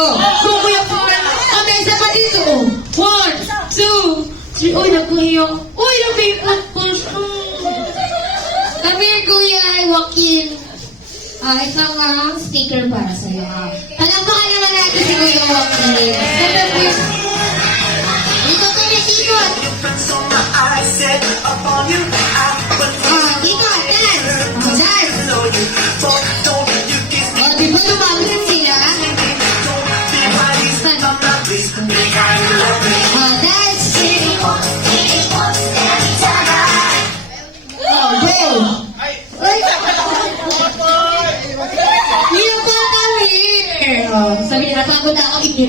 Oh, so kuya po. May isa pa dito. 1, 2, 3. Uy, nagkuhiyo. Uy, nabipot ko siya. Kami, Kuya Joaquin. Ito ang sticker para sa'yo. Palakpakan naman natin si Kuya Joaquin. Sabi po yung... Dito to na ikot. Ikot, dance. Dance. Di ba lumabas sila? Dance. Go. Hindi na pa kami. Sabi nila, pagod ako, ikirin.